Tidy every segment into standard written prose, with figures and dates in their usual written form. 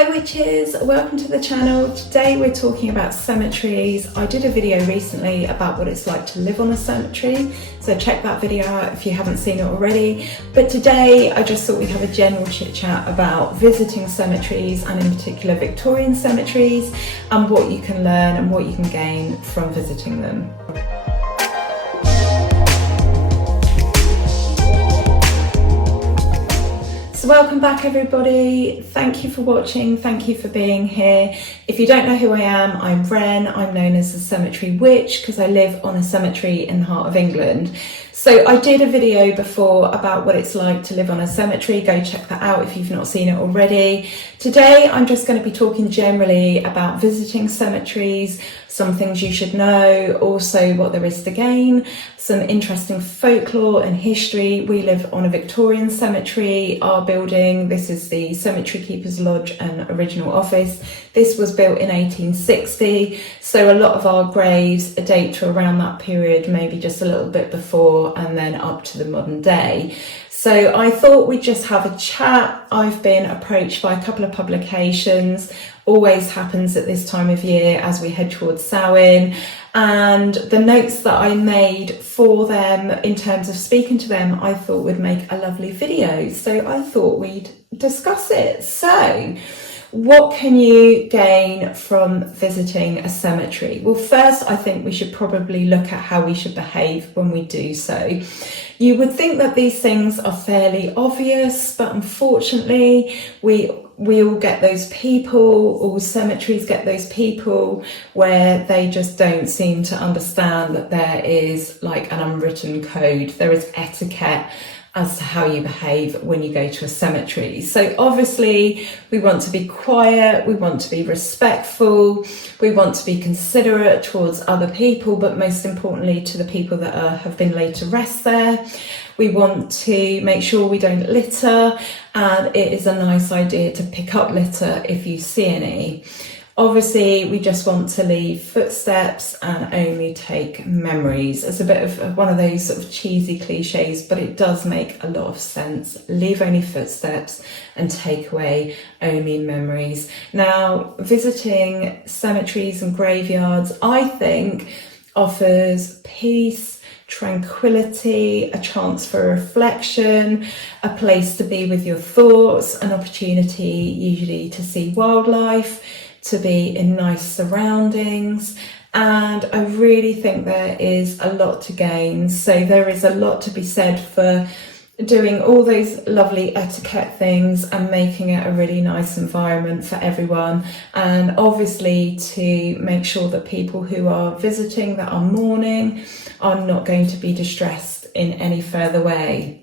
Hi witches, welcome to the channel. Today we're talking about cemeteries. I did a video recently about what it's like to live on a cemetery, so check that video out if you haven't seen it already. But today I just thought we'd have a general chit chat about visiting cemeteries, and in particular Victorian cemeteries, and what you can learn and what you can gain from visiting them. So welcome back everybody, thank you for watching, thank you for being here. If you don't know who I am, I'm Wren. I'm known as the Cemetery Witch because I live on a cemetery in the heart of England. So I did a video before about what it's like to live on a cemetery, go check that out if you've not seen it already. Today I'm just going to be talking generally about visiting cemeteries, some things you should know, also what there is to gain, some interesting folklore and history. We live on a Victorian cemetery, our building, this is the Cemetery Keepers Lodge and original office. This was built in 1860, so a lot of our graves date to around that period, maybe just a little bit before and then up to the modern day. So I thought we'd just have a chat. I've been approached by a couple of publications, always happens at this time of year as we head towards Samhain, and the notes that I made for them in terms of speaking to them I thought would make a lovely video, so I thought we'd discuss it. So what can you gain from visiting a cemetery? Well, first I think we should probably look at how we should behave when we do so. You would think that these things are fairly obvious, but unfortunately we all get those people, all cemeteries get those people where they just don't seem to understand that there is like an unwritten code, there is etiquette as to how you behave when you go to a cemetery. So obviously we want to be quiet, we want to be respectful, we want to be considerate towards other people, but most importantly to the people that have been laid to rest there. We want to make sure we don't litter, and it is a nice idea to pick up litter if you see any. Obviously, we just want to leave footsteps and only take memories. It's a bit of one of those sort of cheesy cliches, but it does make a lot of sense. Leave only footsteps and take away only memories. Now, visiting cemeteries and graveyards, I think, offers peace, tranquility, a chance for reflection, a place to be with your thoughts, an opportunity usually to see wildlife, to be in nice surroundings, and I really think there is a lot to gain. So there is a lot to be said for doing all those lovely etiquette things and making it a really nice environment for everyone, and obviously to make sure that people who are visiting, that are mourning, are not going to be distressed in any further way.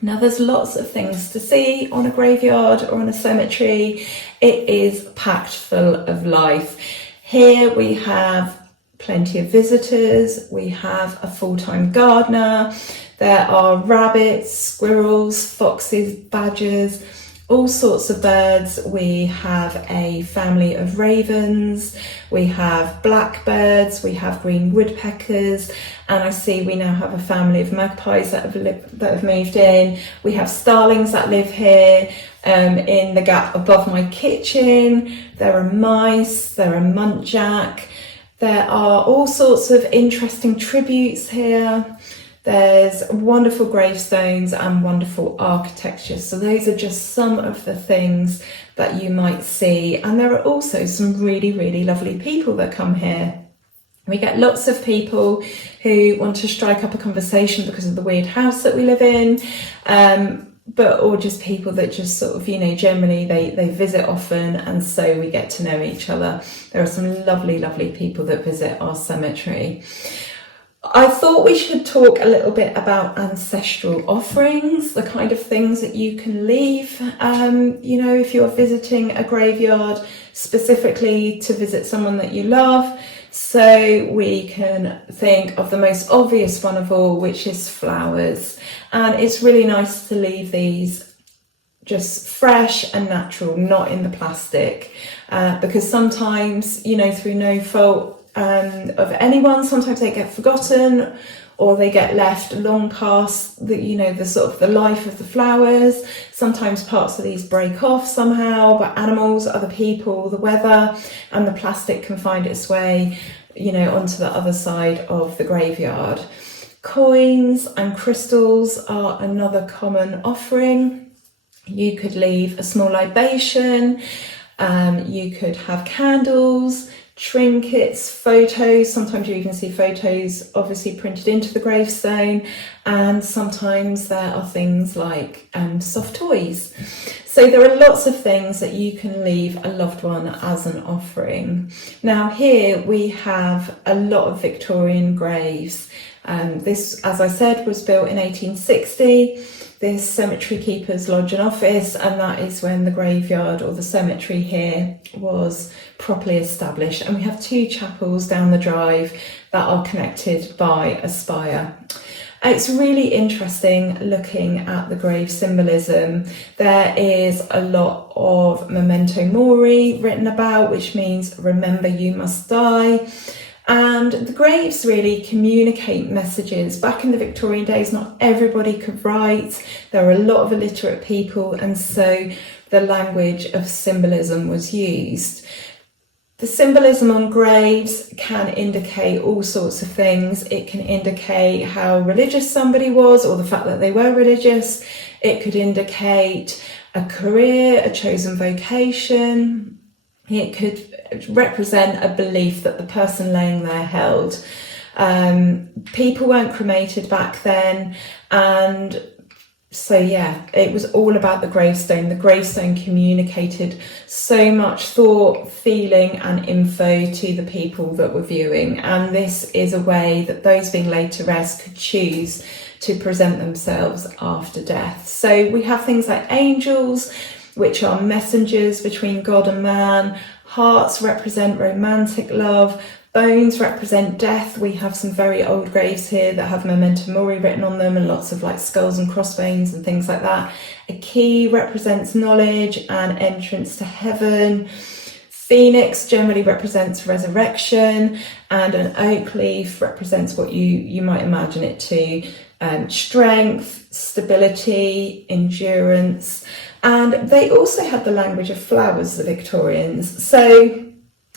Now there's lots of things to see on a graveyard or on a cemetery. It is packed full of life. Here we have plenty of visitors, we have a full-time gardener, there are rabbits, squirrels, foxes, badgers, all sorts of birds. We have a family of ravens, we have blackbirds, we have green woodpeckers, and I see we now have a family of magpies that have moved in. We have starlings that live here in the gap above my kitchen. There are mice, there are muntjac, there are all sorts of interesting tributes here. There's wonderful gravestones and wonderful architecture. So those are just some of the things that you might see. And there are also some really, really lovely people that come here. We get lots of people who want to strike up a conversation because of the weird house that we live in, or just people that just sort of, generally they visit often, and so we get to know each other. There are some lovely, lovely people that visit our cemetery. I thought we should talk a little bit about ancestral offerings, the kind of things that you can leave, if you're visiting a graveyard, specifically to visit someone that you love. So we can think of the most obvious one of all, which is flowers. And it's really nice to leave these just fresh and natural, not in the plastic, because sometimes, through no fault of anyone, sometimes they get forgotten, or they get left long past the, you know, the sort of the life of the flowers. Sometimes parts of these break off somehow, but animals, other people, the weather, and the plastic can find its way, you know, onto the other side of the graveyard. Coins and crystals are another common offering. You could leave a small libation, you could have candles, trinkets, photos. Sometimes you even see photos obviously printed into the gravestone, and sometimes there are things like soft toys. So there are lots of things that you can leave a loved one as an offering. Now here we have a lot of Victorian graves. This, as I said, was built in 1860. This cemetery keeper's lodge and office, and that is when the graveyard or the cemetery here was properly established. And we have two chapels down the drive that are connected by a spire. It's really interesting looking at the grave symbolism. There is a lot of memento mori written about, which means remember you must die. And the graves really communicate messages. Back in the Victorian days, not everybody could write. There were a lot of illiterate people, and so the language of symbolism was used. The symbolism on graves can indicate all sorts of things. It can indicate how religious somebody was, or the fact that they were religious. It could indicate a career, a chosen vocation. It could represent a belief that the person laying there held. People weren't cremated back then, and so yeah, it was all about the gravestone. The gravestone communicated so much thought, feeling and info to the people that were viewing, and this is a way that those being laid to rest could choose to present themselves after death. So we have things like angels, which are messengers between God and man. Hearts represent romantic love. Bones represent death. We have some very old graves here that have memento mori written on them, and lots of like skulls and crossbones and things like that. A key represents knowledge and entrance to heaven. Phoenix generally represents resurrection, and an oak leaf represents what you might imagine it to, strength, stability, endurance. And they also had the language of flowers, the Victorians. So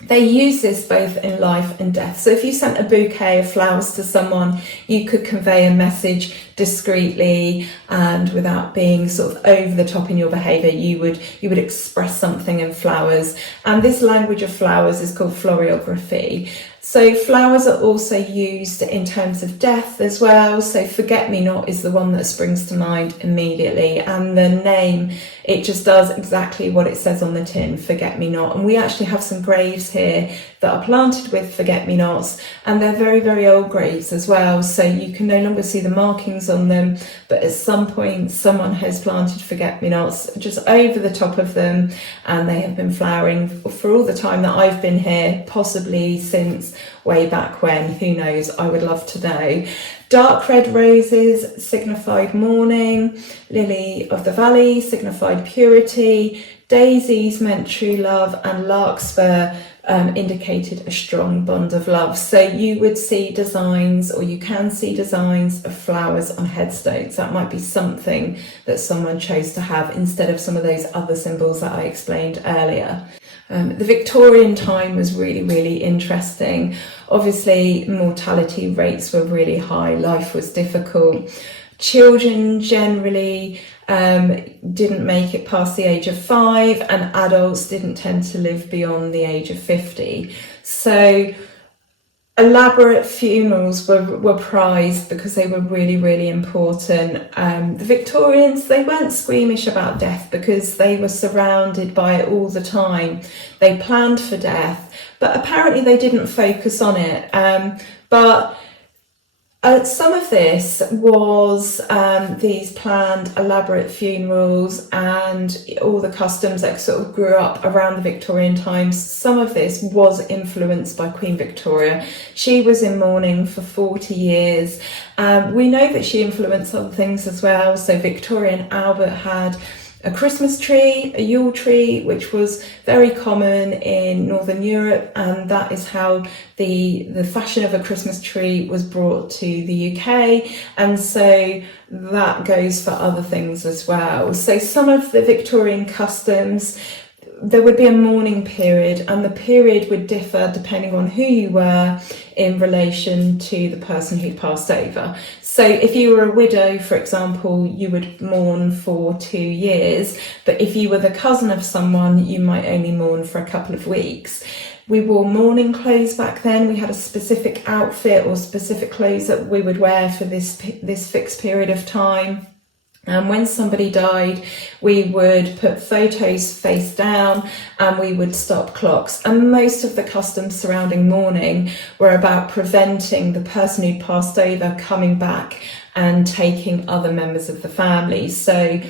they use this both in life and death. So if you sent a bouquet of flowers to someone, you could convey a message discreetly and without being sort of over the top in your behaviour. You would express something in flowers. And this language of flowers is called Floriography. So flowers are also used in terms of death as well. So forget-me-not is the one that springs to mind immediately. And the name, it just does exactly what it says on the tin, forget-me-not. And we actually have some graves here that are planted with forget-me-nots, and they're very, very old graves as well. So you can no longer see the markings on them, but at some point someone has planted forget-me-nots just over the top of them, and they have been flowering for all the time that I've been here, possibly since way back when, who knows, I would love to know. Dark red roses signified mourning, lily of the valley signified purity, daisies meant true love, and larkspur indicated a strong bond of love. So you would see designs, or you can see designs of flowers on headstones. That might be something that someone chose to have instead of some of those other symbols that I explained earlier. The Victorian time was really, really interesting. Obviously, mortality rates were really high, life was difficult. Children generally didn't make it past the age of 5, and adults didn't tend to live beyond the age of 50. So elaborate funerals were prized because they were really, really important. The Victorians, they weren't squeamish about death because they were surrounded by it all the time. They planned for death, but apparently they didn't focus on it. Some of this was these planned elaborate funerals and all the customs that sort of grew up around the Victorian times. Some of this was influenced by Queen Victoria. She was in mourning for 40 years. We know that she influenced other things as well. So Victoria and Albert had a Christmas tree, a Yule tree, which was very common in Northern Europe, and that is how the fashion of a Christmas tree was brought to the UK, and so that goes for other things as well. So some of the Victorian customs, there would be a mourning period, and the period would differ depending on who you were in relation to the person who passed over. So if you were a widow, for example, you would mourn for 2 years, but if you were the cousin of someone, you might only mourn for a couple of weeks. We wore mourning clothes back then. We had a specific outfit or specific clothes that we would wear for this fixed period of time. And when somebody died, we would put photos face down and we would stop clocks. And most of the customs surrounding mourning were about preventing the person who passed over coming back and taking other members of the family. So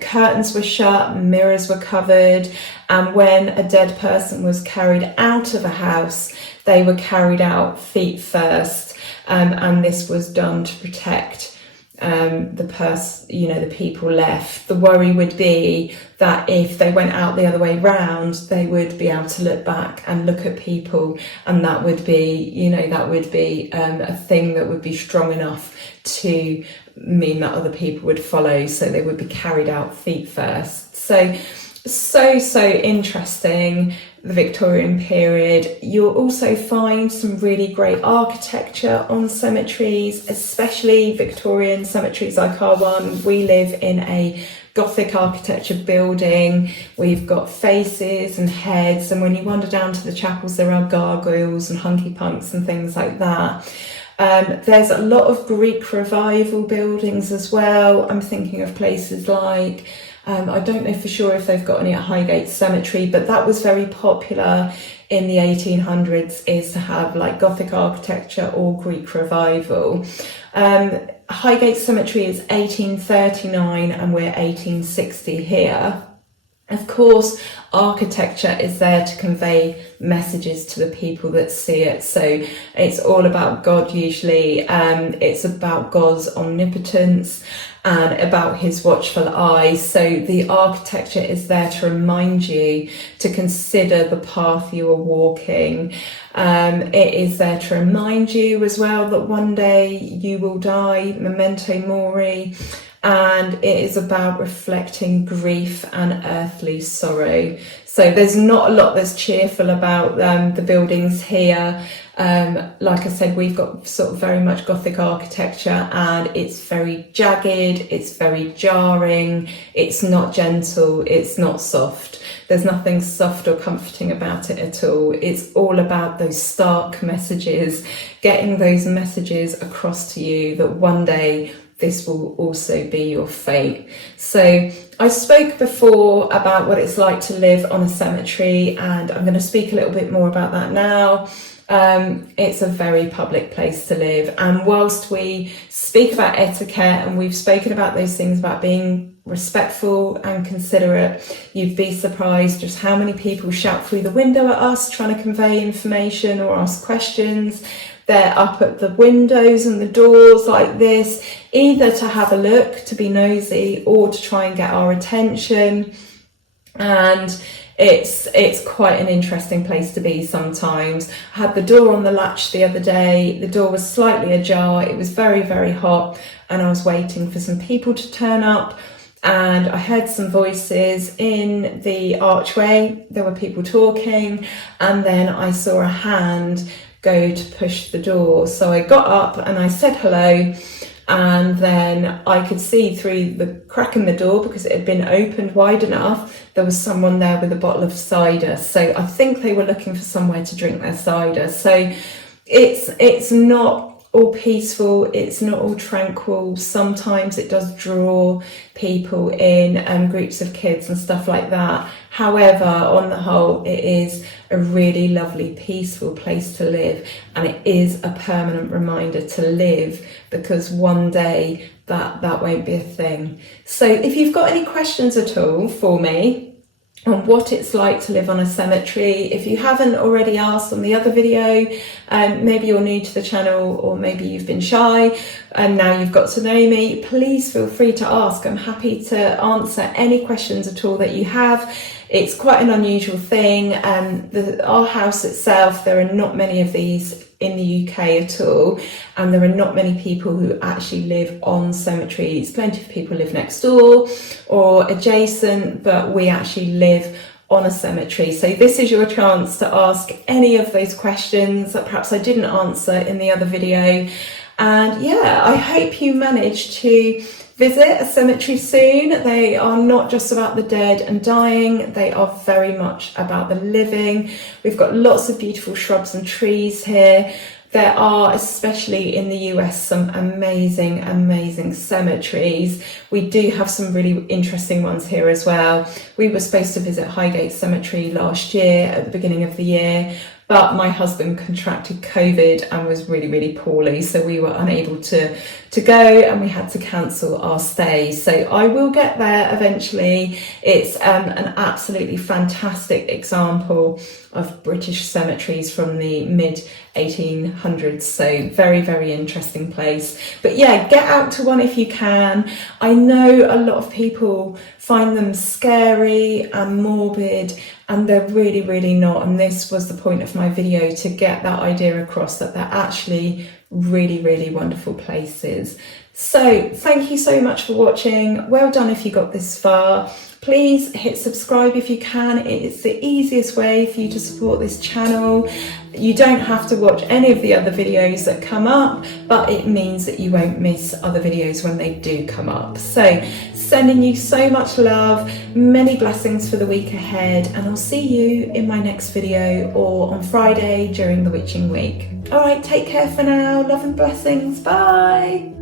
curtains were shut, mirrors were covered, and when a dead person was carried out of a house, they were carried out feet first, and this was done to protect the people left. The worry would be that if they went out the other way round, they would be able to look back and look at people, and that would be a thing that would be strong enough to mean that other people would follow, so they would be carried out feet first. So interesting, the Victorian period. You'll also find some really great architecture on cemeteries, especially Victorian cemeteries like our one. We live in a Gothic architecture building. We've got faces and heads, and when you wander down to the chapels, there are gargoyles and hunky punks and things like that. There's a lot of Greek revival buildings as well. I'm thinking of places like, I don't know for sure if they've got any at Highgate Cemetery, but that was very popular in the 1800s, is to have like Gothic architecture or Greek revival. Highgate Cemetery is 1839 and we're 1860 here. Of course, architecture is there to convey messages to the people that see it. So it's all about God usually. It's about God's omnipotence and about his watchful eye. So the architecture is there to remind you to consider the path you are walking. It is there to remind you as well that one day you will die, memento mori. And it is about reflecting grief and earthly sorrow. So there's not a lot that's cheerful about the buildings here. Like I said, we've got sort of very much Gothic architecture, and it's very jagged, it's very jarring, it's not gentle, it's not soft. There's nothing soft or comforting about it at all. It's all about those stark messages, getting those messages across to you that one day this will also be your fate. So I spoke before about what it's like to live on a cemetery, and I'm going to speak a little bit more about that now. It's a very public place to live, and whilst we speak about etiquette and we've spoken about those things about being respectful and considerate, you'd be surprised just how many people shout through the window at us trying to convey information or ask questions. They're up at the windows and the doors like this, either to have a look, to be nosy, or to try and get our attention. And it's quite an interesting place to be sometimes. I had the door on the latch the other day. The door was slightly ajar. It was very, very hot, and I was waiting for some people to turn up. And I heard some voices in the archway. There were people talking, and then I saw a hand go to push the door. So I got up and I said hello, and then I could see through the crack in the door, because it had been opened wide enough, there was someone there with a bottle of cider. So I think they were looking for somewhere to drink their cider. So it's not all peaceful, it's not all tranquil. Sometimes it does draw people in, groups of kids and stuff like that. However, on the whole, it is a really lovely, peaceful place to live, and it is a permanent reminder to live, because one day that won't be a thing. So if you've got any questions at all for me, on what it's like to live on a cemetery. If you haven't already asked on the other video, maybe you're new to the channel, or maybe you've been shy and now you've got to know me, please feel free to ask. I'm happy to answer any questions at all that you have. It's quite an unusual thing. Our house itself, there are not many of these in the UK at all, and there are not many people who actually live on cemeteries. Plenty of people live next door or adjacent, but we actually live on a cemetery. So this is your chance to ask any of those questions that perhaps I didn't answer in the other video. And yeah, I hope you managed to visit a cemetery soon. They are not just about the dead and dying, they are very much about the living. We've got lots of beautiful shrubs and trees here. There are, especially in the US, some amazing, amazing cemeteries. We do have some really interesting ones here as well. We were supposed to visit Highgate Cemetery last year at the beginning of the year, but my husband contracted COVID and was really, really poorly, so we were unable to go, and we had to cancel our stay. So I will get there eventually. It's an absolutely fantastic example of British cemeteries from the mid 1800s, so very, very interesting place. But yeah, get out to one if you can. I know a lot of people find them scary and morbid, and they're really, really not. And this was the point of my video, to get that idea across, that they're actually really, really wonderful places. So thank you so much for watching. Well done if you got this far. Please hit subscribe if you can. It's the easiest way for you to support this channel. You don't have to watch any of the other videos that come up, but it means that you won't miss other videos when they do come up. So sending you so much love, many blessings for the week ahead, and I'll see you in my next video or on Friday during the witching week. All right, take care for now. Love and blessings. Bye.